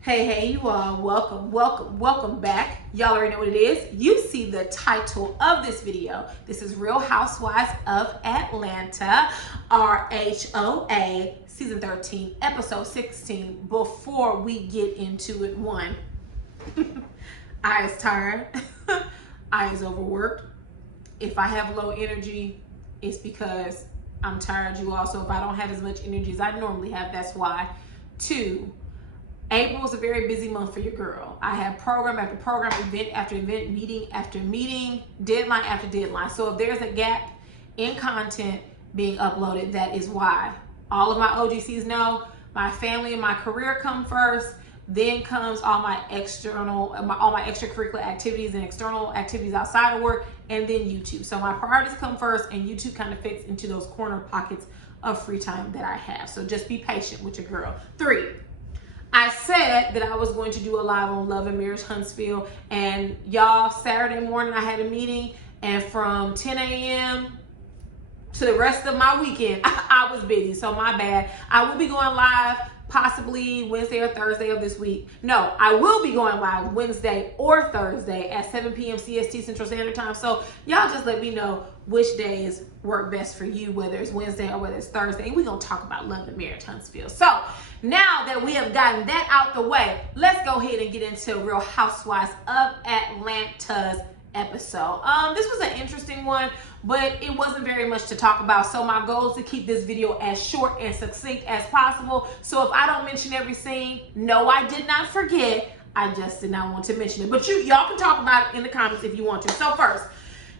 Hey, you all, welcome back. Y'all already know what it is. You see the title of this video. This is Real Housewives of Atlanta, RHOA, season 13, episode 16. Before we get into it, one, I is tired. I is overworked. If I have low energy, it's because I'm tired, you all. So if I don't have as much energy as I normally have, that's why. Two, April is a very busy month for your girl. I have program after program, event after event, meeting after meeting, deadline after deadline. So if there's a gap in content being uploaded, that is why. All of my OGCs know my family and my career come first. Then comes all my extracurricular activities and external activities outside of work, and then YouTube. So my priorities come first, and YouTube kind of fits into those corner pockets of free time that I have. So just be patient with your girl. Three, I said that I was going to do a live on Love and Marriage Huntsville, and y'all, Saturday morning I had a meeting, and from 10 a.m. to the rest of my weekend, I was busy, so my bad. I will be going live possibly Wednesday or Thursday of this week. No, I will be going live Wednesday or Thursday at 7 p.m. CST Central Standard Time. So y'all just let me know which days work best for you, whether it's Wednesday or whether it's Thursday. And we're going to talk about Love and Marriage Huntsville. So now that we have gotten that out the way, let's go ahead and get into Real Housewives of Atlanta's episode. This was an interesting one, but it wasn't very much to talk about. So my goal is to keep this video as short and succinct as possible. So if I don't mention every scene, no, I did not forget. I just did not want to mention it. But y'all can talk about it in the comments if you want to. So first,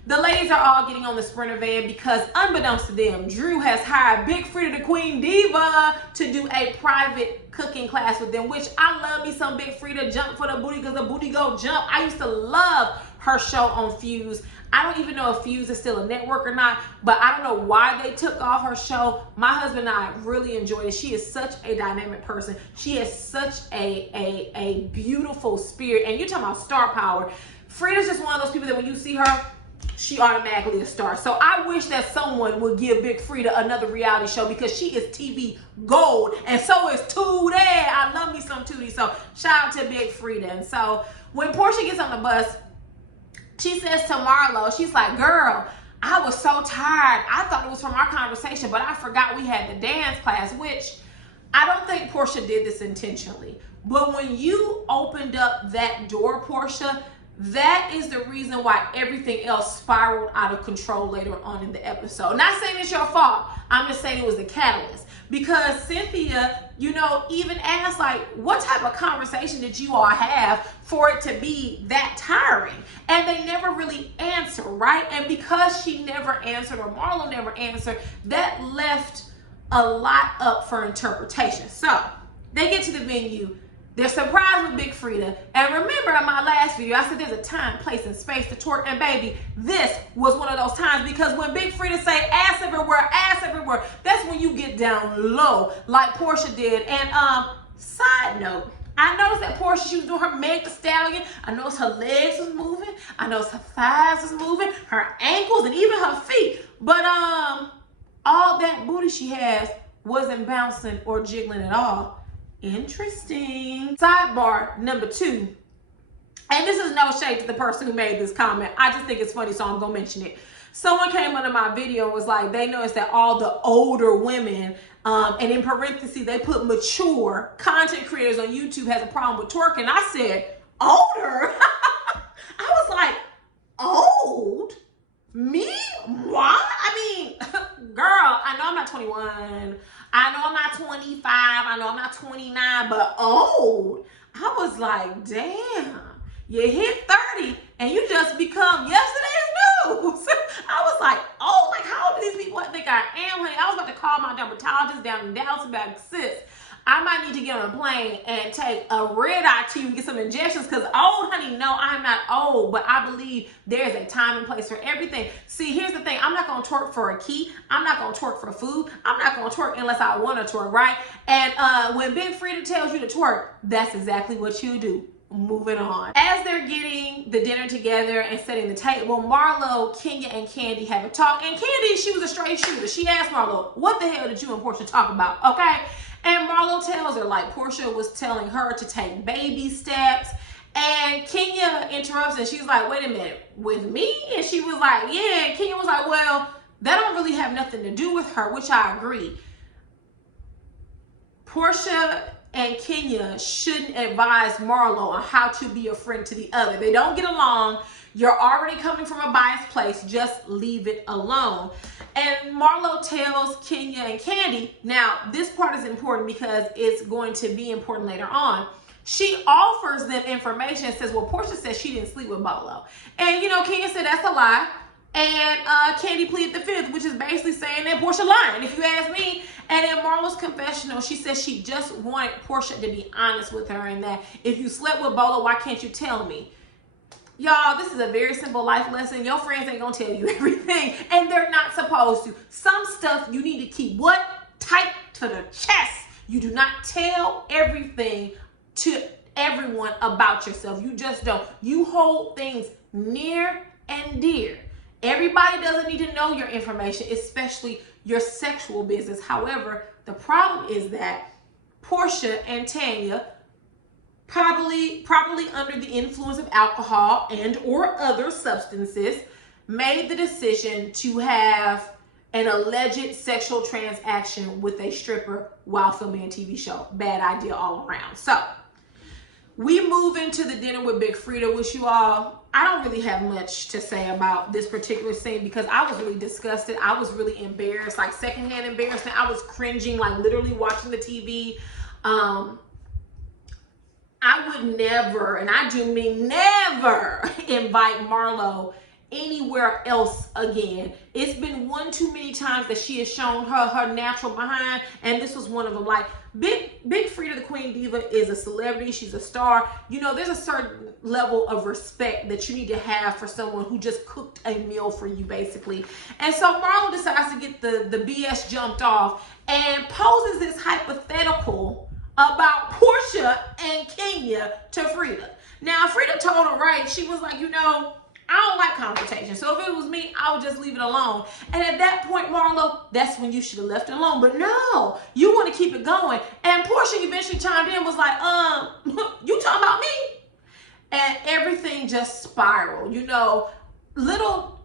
the ladies are all getting on the Sprinter van because unbeknownst to them, Drew has hired Big Frida the Queen Diva to do a private cooking class with them, which I love me some Big Frida. Jump for the booty because the booty go jump. I used to love her show on Fuse. I don't even know if Fuse is still a network or not, but I don't know why they took off her show. My husband and I really enjoyed it. She is such a dynamic person. She has such a beautiful spirit. And you're talking about star power. Frida's just one of those people that when you see her, she automatically a star. So I wish that someone would give Big Frida another reality show because she is TV gold. And so is Tootie. I love me some Tootie. So shout out to Big Frida. And so when Portia gets on the bus, she says to Marlo, she's like, girl, I was so tired. I thought it was from our conversation, but I forgot we had the dance class, which I don't think Portia did this intentionally. But when you opened up that door, Portia, that is the reason why everything else spiraled out of control later on in the episode. Not saying it's your fault. I'm just saying it was the catalyst. Because Cynthia, even asked, like, what type of conversation did you all have for it to be that tiring? And they never really answer, right? And because she never answered or Marlo never answered, that left a lot up for interpretation. So they get to the venue. They're surprised with Big Frida. And remember in my last video, I said there's a time, place, and space to twerk. And baby, this was one of those times because when Big Frida say ass everywhere, that's when you get down low like Portia did. And side note, I noticed that Portia, she was doing her Meg Thee Stallion. I noticed her legs was moving. I noticed her thighs was moving, her ankles, and even her feet. But all that booty she has wasn't bouncing or jiggling at all. Interesting. Sidebar number 2, and this is no shade to the person who made this comment. I just think it's funny, so I'm gonna mention it. Someone came under my video and was like, they noticed that all the older women, and in parentheses they put mature content creators on YouTube has a problem with twerking. I said, older? I was like, old? Me? What? I mean, girl, I know I'm not 21. I know I'm not 25. I know I'm not 29, but old. I was like, damn, you hit 30 and you just become yesterday's news. I was like, oh, like how old do these people think I am, honey? I was about to call my dermatologist down in Dallas about sis. I might need to get on a plane and take a red eye to you and get some injections because old, honey, no, I'm not old, but I believe there's a time and place for everything. See, here's the thing. I'm not going to twerk for a key. I'm not going to twerk for food. I'm not going to twerk unless I want to twerk, right? And when Big Frida tells you to twerk, that's exactly what you do. Moving on. As they're getting the dinner together and setting the table, Marlo, Kenya, and Candy have a talk. And Candy, she was a straight shooter. She asked Marlo, what the hell did you and Portia talk about? Okay? And Marlo tells her, like, Portia was telling her to take baby steps. And Kenya interrupts and she's like, wait a minute, with me? And she was like, yeah. And Kenya was like, well, that don't really have nothing to do with her, which I agree. Portia and Kenya shouldn't advise Marlo on how to be a friend to the other. They don't get along. You're already coming from a biased place. Just leave it alone. And Marlo tells Kenya and Candy, now this part is important because it's going to be important later on. She offers them information and says, well, Portia says she didn't sleep with Bolo. And, you know, Kenya said that's a lie. And Candy pleaded the fifth, which is basically saying that Portia lying, if you ask me. And in Marlo's confessional, she says she just wanted Portia to be honest with her and that if you slept with Bolo, why can't you tell me? Y'all, this is a very simple life lesson. Your friends ain't gonna tell you everything, and they're not supposed to. Some stuff you need to keep what? Tight to the chest. You do not tell everything to everyone about yourself. You just don't. You hold things near and dear. Everybody doesn't need to know your information, especially your sexual business. However, the problem is that Portia and Tanya, probably under the influence of alcohol and or other substances, made the decision to have an alleged sexual transaction with a stripper while filming a TV show. Bad idea all around. So we move into the dinner with Big Frida with you all. I don't really have much to say about this particular scene because I was really disgusted. I was really embarrassed, like secondhand embarrassment. I was cringing, like literally watching the TV. I would never, and I do mean never, invite Marlo anywhere else again. It's been one too many times that she has shown her natural behind, and this was one of them. Like Big Frida, the Queen Diva, is a celebrity. She's a star. You know, there's a certain level of respect that you need to have for someone who just cooked a meal for you, basically. And so Marlo decides to get the BS jumped off and poses this hypothetical about Portia and Kenya to Frida. Now, Frida told her right. She was like, you know, I don't like confrontation. So if it was me, I would just leave it alone. And at that point, Marlo, that's when you should have left it alone. But no, you want to keep it going. And Portia eventually chimed in, was like, you talking about me? And everything just spiraled. You know, little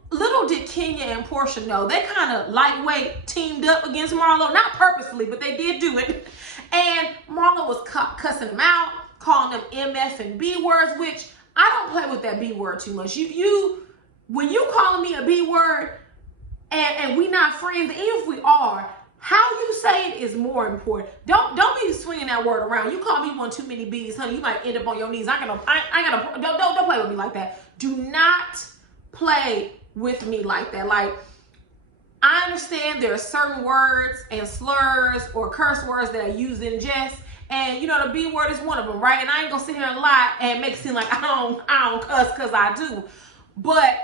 did Kenya and Portia know, they kind of lightweight teamed up against Marlo. Not purposefully, but they did do it. And Marlo was cussing them out, calling them MF and B words, which I don't play with that B word too much. When you calling me a B word and we not friends, even if we are, how you say it is more important. Don't be swinging that word around. You call me one too many B's, honey, you might end up on your knees. Don't play with me like that. Do not play with me like that. Like, I understand there are certain words and slurs or curse words that are used in jest. And you know, the B word is one of them, right? And I ain't gonna sit here and lie and make it seem like I don't cuss, because I do. But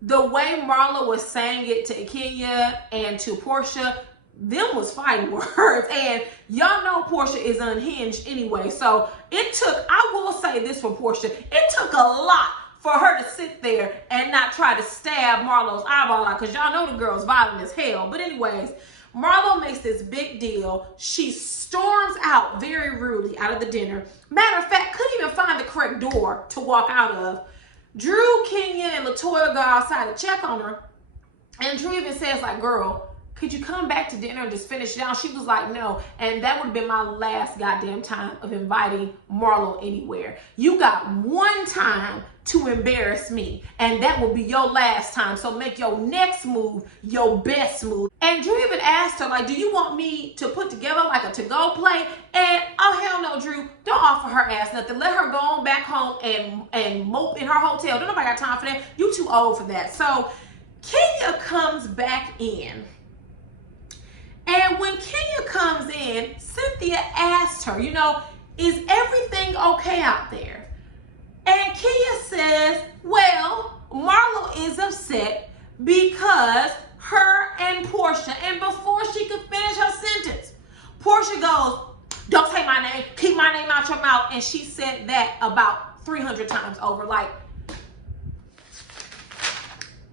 the way Marlo was saying it to Kenya and to Portia, them was fighting words. And y'all know Portia is unhinged anyway. So it took, I will say this for Portia, it took a lot for her to sit there and not try to stab Marlo's eyeball out, because y'all know the girl's violent as hell. But anyways, Marlo makes this big deal. She storms out very rudely out of the dinner. Matter of fact, couldn't even find the correct door to walk out of. Drew, Kenya, and LaToya go outside to check on her. And Drew even says, like, girl, could you come back to dinner and just finish it out? She was like, no. And that would have been my last goddamn time of inviting Marlo anywhere. You got one time to embarrass me, and that will be your last time. So make your next move your best move. And Drew even asked her, like, do you want me to put together like a to-go plate? And oh, hell no, Drew, don't offer her ass nothing. Let her go on back home and mope in her hotel. Don't nobody got time for that. You too old for that. So Kenya comes back in. And when Kenya comes in, Cynthia asked her, you know, is everything okay out there? And Kenya says, well, Marlo is upset because her and Portia, and before she could finish her sentence, Portia goes, don't say my name, keep my name out your mouth. And she said that about 300 times over. Like,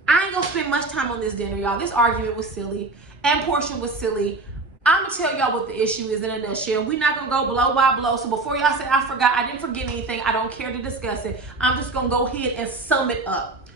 I ain't gonna spend much time on this dinner, y'all. This argument was silly, and Portia was silly. I'm going to tell y'all what the issue is in a nutshell. We're not going to go blow by blow. So before y'all say, I forgot, I didn't forget anything, I don't care to discuss it, I'm just going to go ahead and sum it up.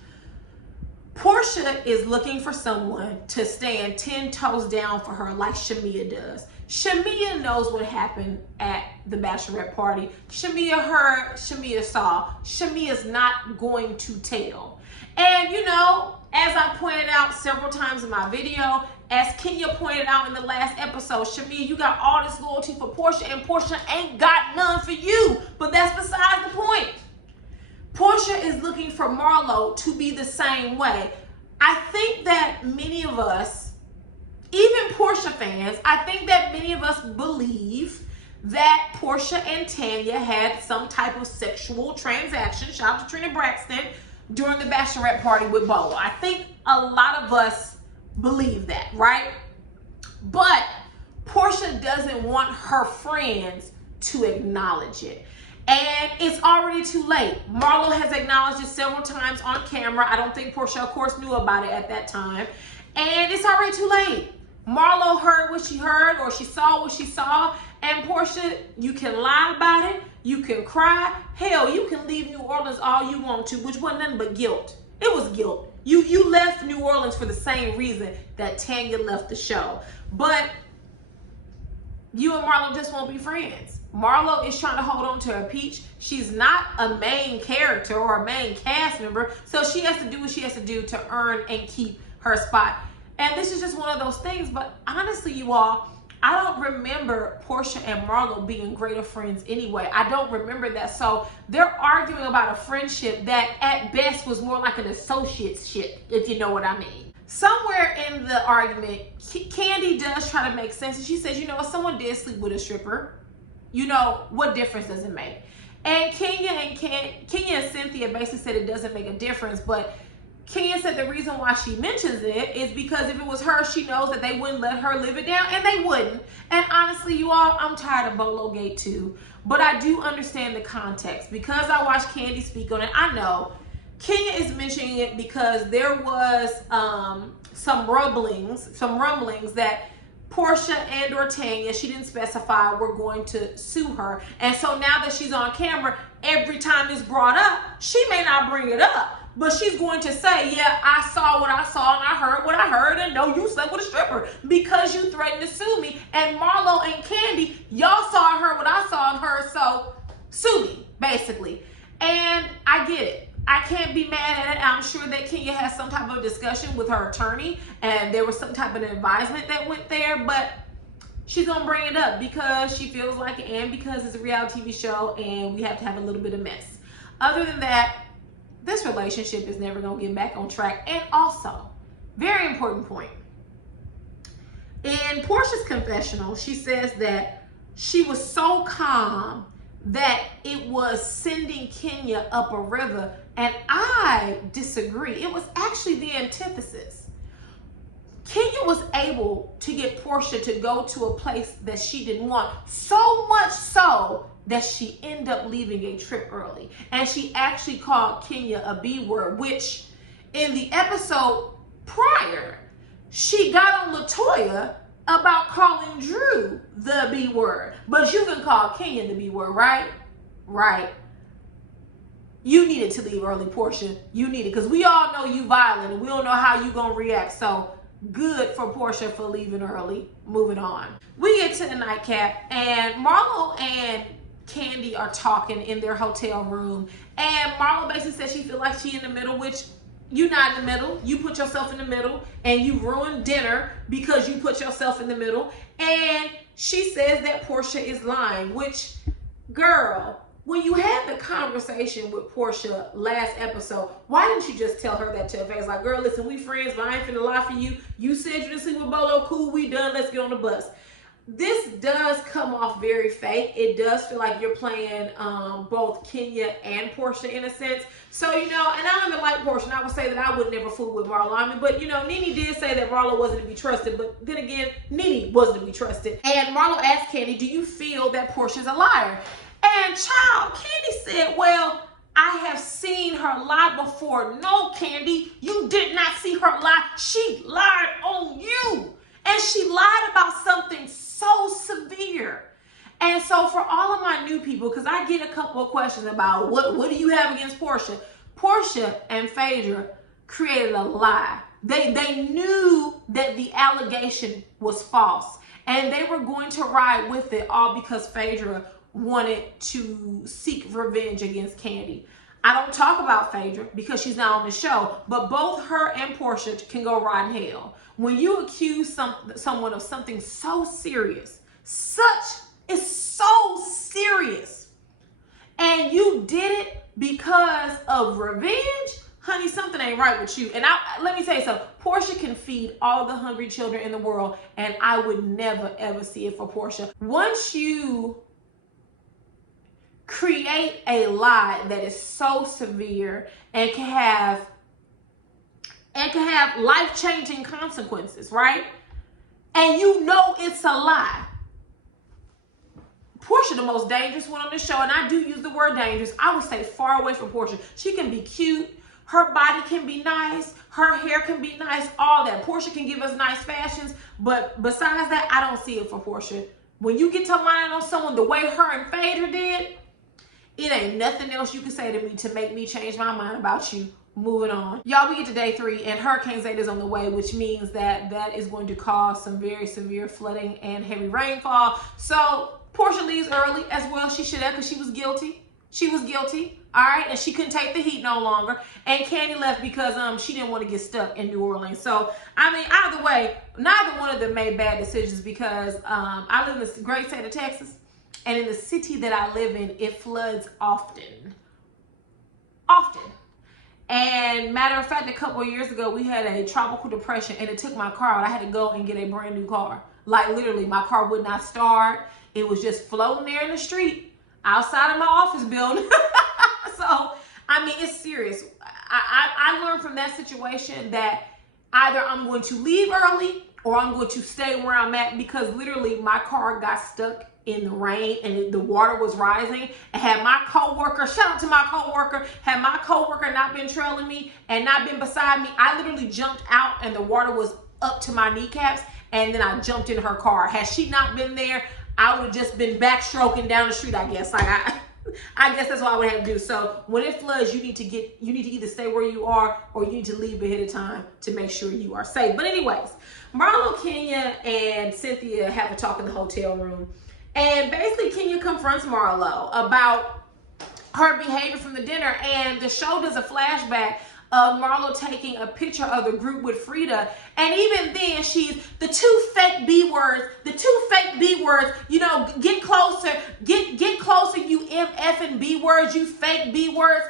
Portia is looking for someone to stand 10 toes down for her like Shamea does. Shamea knows what happened at the bachelorette party. Shamea heard, Shamea saw. Shamea's not going to tell. And you know, as I pointed out several times in my video, as Kenya pointed out in the last episode, Shamea, you got all this loyalty for Portia, and Portia ain't got none for you. But that's besides the point. Portia is looking for Marlo to be the same way. I think that many of us, even Portia fans, I think that many of us believe that Portia and Tanya had some type of sexual transaction, shout out to Trina Braxton, during the bachelorette party with Bolo. I think a lot of us believe that, right? But Portia doesn't want her friends to acknowledge it. And it's already too late. Marlo has acknowledged it several times on camera. I don't think Portia, of course, knew about it at that time. And it's already too late. Marlo heard what she heard, or she saw what she saw. And Portia, you can lie about it. You can cry. Hell, you can leave New Orleans all you want to, which wasn't nothing but guilt. It was guilt. You left New Orleans for the same reason that Tanya left the show. But you and Marlo just won't be friends. Marlo is trying to hold on to her peach. She's not a main character or a main cast member, so she has to do what she has to do to earn and keep her spot. And this is just one of those things, but honestly, you all, I don't remember Portia and Marlo being greater friends anyway. I don't remember that. So they're arguing about a friendship that at best was more like an associateship, if you know what I mean. Somewhere in the argument, Candy does try to make sense. And she says, you know, if someone did sleep with a stripper, you know, what difference does it make? And Kenya and Cynthia basically said it doesn't make a difference, but Kenya said the reason why she mentions it is because if it was her, she knows that they wouldn't let her live it down, and they wouldn't. And honestly, you all, I'm tired of Bolo Gate too, but I do understand the context. Because I watched Candy speak on it, I know Kenya is mentioning it because there was some rumblings that Portia and or Tanya, she didn't specify, were going to sue her. And so now that she's on camera, every time it's brought up, she may not bring it up, but she's going to say, yeah, I saw what I saw and I heard what I heard, and no, you slept with a stripper because you threatened to sue me. And Marlo and Candy, y'all saw and heard what I saw and heard, so sue me, basically. And I get it. I can't be mad at it. I'm sure that Kenya has some type of discussion with her attorney and there was some type of advisement that went there, but she's gonna bring it up because she feels like it and because it's a reality TV show and we have to have a little bit of mess. Other than that, this relationship is never gonna get back on track. And also, very important point, in Portia's confessional, she says that she was so calm that it was sending Kenya up a river, and I disagree. It was actually the antithesis. Kenya was able to get Portia to go to a place that she didn't want, so much so that she ended up leaving a trip early. And she actually called Kenya a B word, which in the episode prior, she got on LaToya about calling Drew the B word. But you can call Kenya the B word, right? Right. You needed to leave early, Portia. You needed, because we all know you violent and we don't know how you gonna react. So good for Portia for leaving early. Moving on. We get to the nightcap and Marlo and Candy are talking in their hotel room. And Marlo basically says she feels like she in the middle, which you're not in the middle. You put yourself in the middle and you ruined dinner because you put yourself in the middle. And she says that Portia is lying, which, girl, when you had the conversation with Portia last episode, why didn't you just tell her that to her face? Like, girl, listen, we friends, but I ain't finna lie for you. You said you didn't sleep with Bolo, cool, we done, let's get on the bus. This does come off very fake. It does feel like you're playing both Kenya and Portia in a sense. So, you know, and I don't even like Portia. And I would say that I would never fool with Marlo. I mean, but, you know, Nene did say that Marlo wasn't to be trusted. But then again, Nene wasn't to be trusted. And Marlo asked Candy, do you feel that Portia's a liar? And child, Candy said, well, I have seen her lie before. No, Candy, you did not see her lie. She lied on you. And she lied about something so severe. And so for all of my new people, because I get a couple of questions about what do you have against Portia? Portia and Phaedra created a lie. They knew that the allegation was false, and they were going to ride with it, all because Phaedra wanted to seek revenge against Kandi. I don't talk about Phaedra because she's not on the show, but both her and Portia can go ride in hell. When you accuse someone of something so serious, is so serious, and you did it because of revenge, honey, something ain't right with you. And let me tell you something. Portia can feed all the hungry children in the world, and I would never, ever see it for Portia. Once you create a lie that is so severe and can have life-changing consequences, right? And you know it's a lie. Portia, the most dangerous one on the show, and I do use the word dangerous. I would stay far away from Portia. She can be cute. Her body can be nice. Her hair can be nice. All that. Portia can give us nice fashions. But besides that, I don't see it for Portia. When you get to lying on someone the way her and Phaedra did, it ain't nothing else you can say to me to make me change my mind about you. Moving on. Y'all, we get to day 3 and Hurricane Zeta is on the way, which means that is going to cause some very severe flooding and heavy rainfall. So Portia leaves early, as well she should have, because she was guilty. She was guilty, all right? And she couldn't take the heat no longer. And Kandi left because she didn't want to get stuck in New Orleans. So, I mean, either way, neither one of them made bad decisions, because I live in the great state of Texas. And in the city that I live in, it floods often. Often. And matter of fact, a couple of years ago, we had a tropical depression and it took my car out. I had to go and get a brand new car. Like literally, my car would not start. It was just floating there in the street outside of my office building. So, I mean, it's serious. I learned from that situation that either I'm going to leave early or I'm going to stay where I'm at, because literally my car got stuck in the rain and the water was rising. And had my coworker, shout out to my coworker, had my coworker not been trailing me and not been beside me, I literally jumped out and the water was up to my kneecaps, and then I jumped in her car. Had she not been there, I would have just been backstroking down the street, I guess. Like I guess that's what I would have to do. So when it floods, you need to either stay where you are or you need to leave ahead of time to make sure you are safe. But anyways, Marlo, Kenya, and Cynthia have a talk in the hotel room. And basically Kenya confronts Marlo about her behavior from the dinner. And the show does a flashback of Marlo taking a picture of the group with Frida. And even then, she's the two fake B words, you know, get closer, get closer, you MF and B words, you fake B words.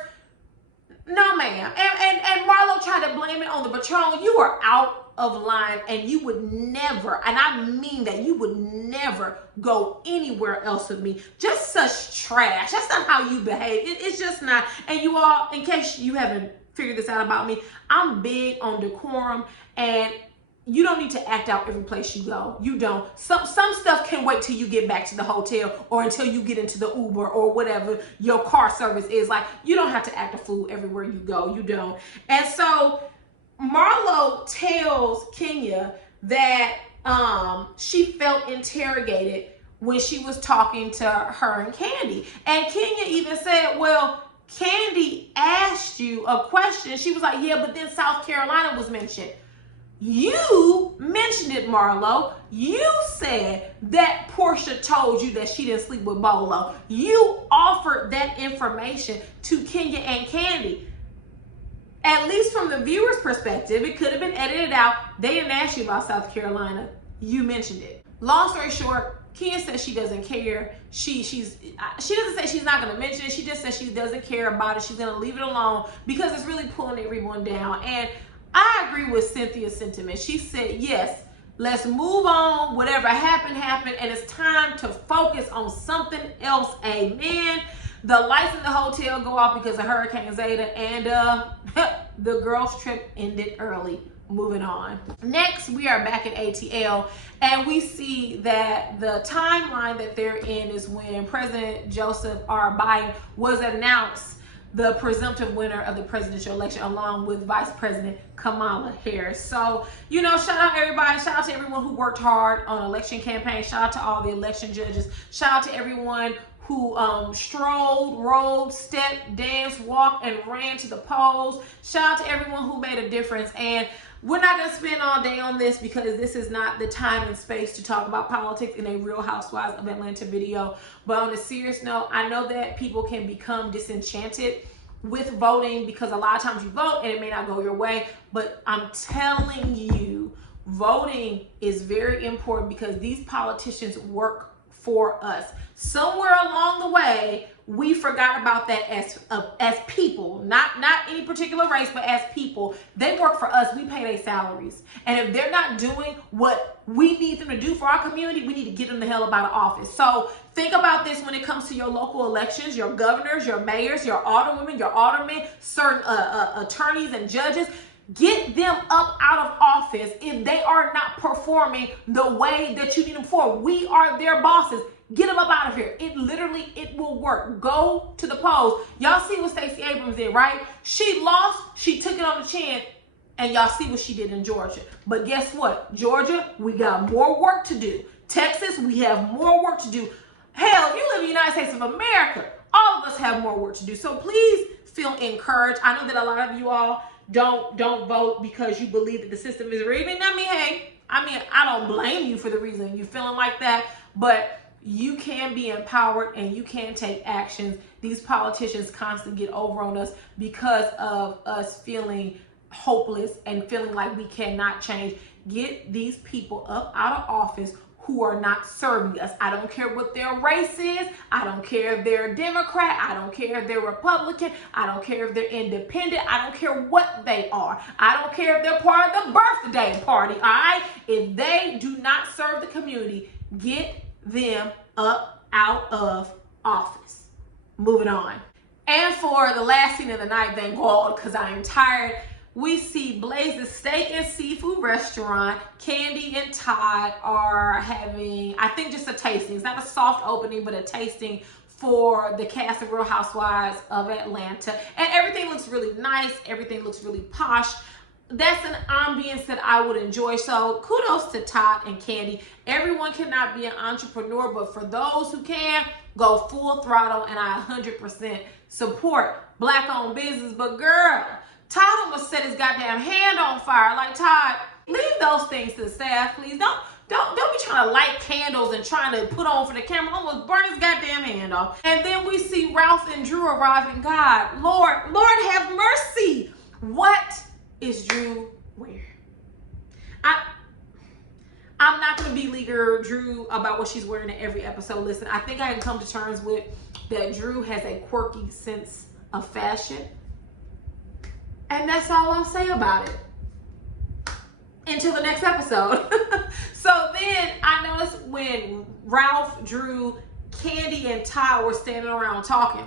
No, ma'am. And Marlo tried to blame it on the Patron. You are out of line, and you would never, and I mean that, you would never go anywhere else with me. Just such trash. That's not how you behave. It's just not. And you all, in case you haven't figured this out about me, I'm big on decorum, and you don't need to act out every place you go. You don't. Some stuff can wait till you get back to the hotel or until you get into the Uber or whatever your car service is. Like, you don't have to act a fool everywhere you go. You don't. And so Marlo tells Kenya that she felt interrogated when she was talking to her and Kandi. And Kenya even said, well, Kandi asked you a question. She was like, yeah, but then South Carolina was mentioned. You mentioned it, Marlo. You said that Portia told you that she didn't sleep with Bolo. You offered that information to Kenya and Kandi. At least from the viewer's perspective, it could have been edited out. They didn't ask you about South Carolina. You mentioned it. Long story short, Kenya says she doesn't care. She doesn't say she's not going to mention it. She just says she doesn't care about it. She's going to leave it alone because it's really pulling everyone down. And I agree with Cynthia's sentiment. She said, yes, let's move on. Whatever happened, happened. And it's time to focus on something else. Amen. The lights in the hotel go off because of Hurricane Zeta, and the girls' trip ended early. Moving on. Next, we are back in ATL, and we see that the timeline that they're in is when President Joseph R. Biden was announced the presumptive winner of the presidential election, along with Vice President Kamala Harris. So, you know, shout out everybody. Shout out to everyone who worked hard on election campaign. Shout out to all the election judges. Shout out to everyone who strolled, rode, stepped, danced, walked, and ran to the polls. Shout out to everyone who made a difference. And we're not going to spend all day on this because this is not the time and space to talk about politics in a Real Housewives of Atlanta video. But on a serious note, I know that people can become disenchanted with voting because a lot of times you vote and it may not go your way. But I'm telling you, voting is very important because these politicians work for us. Somewhere along the way, we forgot about that as people, not any particular race, but as people. They work for us. We pay their salaries. And if they're not doing what we need them to do for our community, we need to get them the hell up out of office. So think about this when it comes to your local elections, your governors, your mayors, your alderwomen, your aldermen, certain attorneys and judges. Get them up out of office if they are not performing the way that you need them for. We are their bosses. Get them up out of here. It will work. Go to the polls. Y'all see what Stacey Abrams did, right? She lost. She took it on the chin. And y'all see what she did in Georgia. But guess what? Georgia, we got more work to do. Texas, we have more work to do. Hell, if you live in the United States of America, all of us have more work to do. So please feel encouraged. I know that a lot of you all don't vote because you believe that the system is rigged. And I don't blame you for the reason you're feeling like that. But you can be empowered and you can take actions. These politicians constantly get over on us because of us feeling hopeless and feeling like we cannot change. Get these people up out of office who are not serving us. I don't care what their race is. I don't care if they're a Democrat. I don't care if they're Republican. I don't care if they're independent. I don't care what they are. I don't care if they're part of the birthday party, all right? If they do not serve the community, get them up out of office. Moving on. And for the last scene of the night, thank God, because I am tired, we see Blaze's Steak and Seafood Restaurant. Kandi and Todd are having, I think, just a tasting. It's not a soft opening, but a tasting for the cast of Real Housewives of Atlanta. And everything looks really nice. Everything looks really posh. That's an ambience that I would enjoy. So kudos to Todd and Kandi. Everyone cannot be an entrepreneur, but for those who can, go full throttle, and I 100% support Black-owned business. But girl, Todd almost set his goddamn hand on fire. Like, Todd, leave those things to the staff, please. Don't be trying to light candles and trying to put on for the camera. Almost burn his goddamn hand off. And then we see Ralph and Drew arriving. God, Lord have mercy. What is Drew wearing? I'm not going to beleaguer Drew about what she's wearing in every episode. Listen, I think I can come to terms with that Drew has a quirky sense of fashion. And that's all I'll say about it until the next episode. So then I noticed when Ralph, Drew, Kandi, and Todd were standing around talking,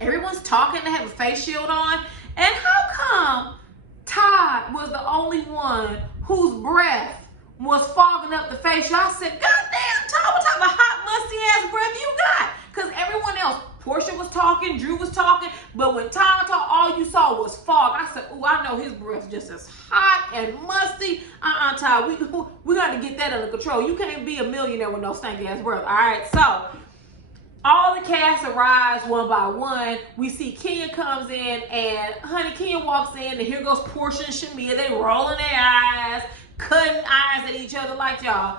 everyone's talking, they have a face shield on. And how come Todd was the only one whose breath was fogging up the face? Y'all said, goddamn, Todd, what type of hot, musty ass breath you got? Because everyone else, Portia was talking, Drew was talking, but when Todd talked, all you saw was fog. I said, oh, I know his breath just as hot and musty. Todd, we got to get that under control. You can't be a millionaire with no stanky ass breath. All right, so all the cast arrives one by one. We see Kenya comes in, and honey, Kenya walks in, and here goes Portia and Shamia. They rolling their eyes, cutting eyes at each other like, y'all,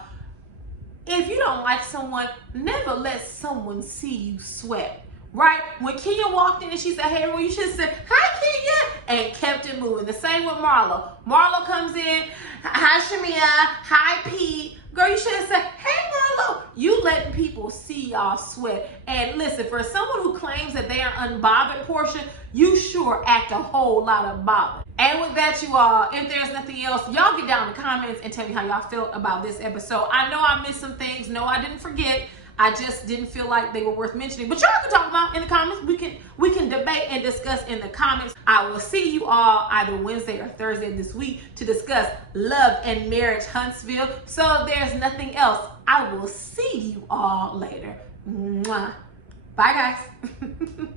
if you don't like someone, never let someone see you sweat. Right? When Kenya walked in and she said, hey, well, you should have said, hi, Kenya, and kept it moving. The same with Marlo. Marlo comes in, hi, Shamia, hi, Pete. Girl, you should have said, hey, Marlo. You letting people see y'all sweat. And listen, for someone who claims that they are unbothered, Portia, you sure act a whole lot of bothered. And with that, you all, if there's nothing else, y'all get down in the comments and tell me how y'all felt about this episode. I know I missed some things. No, I didn't forget. I just didn't feel like they were worth mentioning. But y'all can talk about in the comments. We can debate and discuss in the comments. I will see you all either Wednesday or Thursday this week to discuss Love and Marriage Huntsville. So if there's nothing else, I will see you all later. Mwah. Bye, guys.